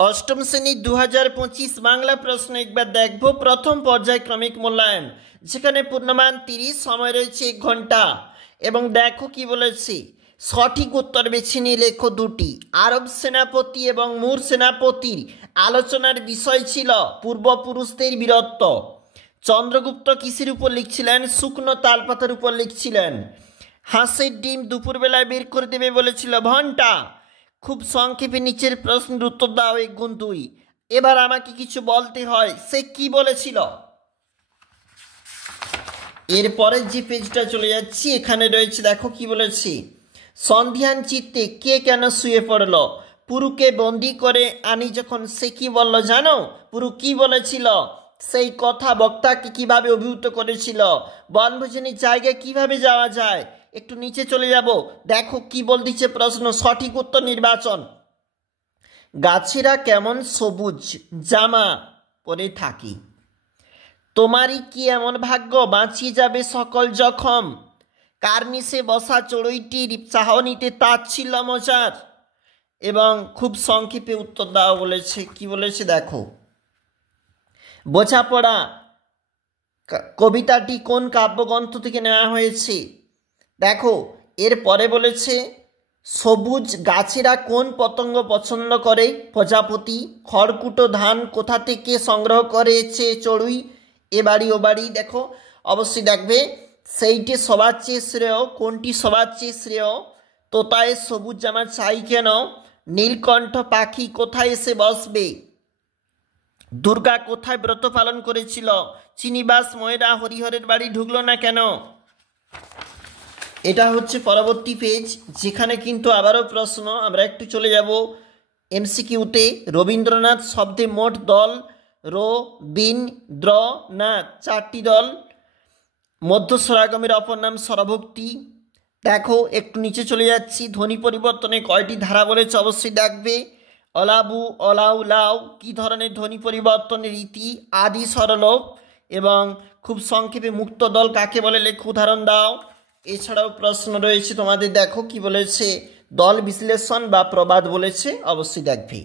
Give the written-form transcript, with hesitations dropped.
অষ্টম শ্রেণী 2025 বাংলা প্রশ্ন একবার দেখব। প্রথম পর্যায়ক্রমিক মূল্যায়ন, যেখানে পূর্ণমান 30, সময় রয়েছে 1 ঘন্টা। এবং দেখো কি বলেছি, সঠিক উত্তর বেছে নিয়ে লেখো দুটি। আরব সেনাপতি এবং মুর সেনাপতির আলোচনার বিষয় ছিল পূর্বপুরুষদের বীরত্ব। চন্দ্রগুপ্ত কিসের উপর লিখছিলেন? শুকনো তালপাতার উপর লিখছিলেন। হাঁসের ডিম দুপুরবেলায় বের করে দেবে বলেছিল ঘন্টা। খুব সংক্ষেপে নিচের প্রশ্নের উত্তর দাও 1 গুণ 2। এবার আমাকে কিছু বলতে হয়, সে কি বলেছিল। এরপরের যে পেজটা চলে যাচ্ছি, এখানে রয়েছে, দেখো কি বলেছি। সন্ধিয়ান চিত্তে কে কেন শুয়ে পড়ল? পুরুকে বন্দি করে আনি যখন সে কি বলল জানো? পুরু কি বলেছিল? সেই কথা বক্তাকে কিভাবে অভিভূত করেছিল? বনভোজনের জায়গায় কিভাবে যাওয়া যায়? একটু নিচে চলে যাব, দেখো কি বল দিচ্ছে প্রশ্ন। সঠিক উত্তর নির্বাচন। গাছেরা কেমন সবুজ জামা পরে থাকি, তোমারই কি এমন ভাগ্য বাঁচিয়ে যাবে সকল জখম, কার্নিশে বসা চড়ুইটির চাহনিতে তাজ ছিল মজার। এবং খুব সংক্ষেপে উত্তর দেওয়া বলেছে। কি বলেছে দেখো, বোঝাপড়া কবিতাটি কোন কাব্যগ্রন্থ থেকে নেওয়া হয়েছে? দেখো এরপরে বলেছে সবুজ গাছেরা কোন পতঙ্গ পছন্দ করে? প্রজাপতি। খড়কুটো ধান কোথা থেকে সংগ্রহ করেছে চড়ুই? এ বাড়ি ও বাড়ি। দেখো অবশ্যই দেখবে সেইটি সবার চেয়ে শ্রেয়। কোনটি সবার চেয়ে শ্রেয়? তোতায় সবুজ জামা চাই কেন? নীলকণ্ঠ পাখি কোথায় এসে বসবে? দুর্গা কোথায় ব্রত পালন করেছিল? চিনিবাস ময়রা হরিহরের বাড়ি ঢুকলো না কেন? এটা হচ্ছে পরবর্তী পেজ, যেখানে কিন্তু আবারও প্রশ্ন। আমরা একটু চলে যাব এমসিকিউতে। রবীন্দ্রনাথ শব্দে মোট দল রবীন্দ্রনাথ 4টি দল। মধ্যস্বরাগমের অপর নাম স্বরভক্তি। দেখো একটু নিচে চলে যাচ্ছি, ধ্বনি পরিবর্তনে কয়টি ধারা বলেছে অবশ্যই দেখবে। অলাবু অলাউ লাউ কী ধরনের ধ্বনি পরিবর্তনের রীতি? আদি স্বরলোপ। এবং খুব সংক্ষেপে মুক্ত দল কাকে বলে লেখ উদাহরণ দাও। এছাড়াও প্রশ্ন রয়েছে তোমাদের, দেখো কি বলেছে, দল বিশ্লেষণ বা প্রবাদ বলেছে অবশ্যই দেখবে।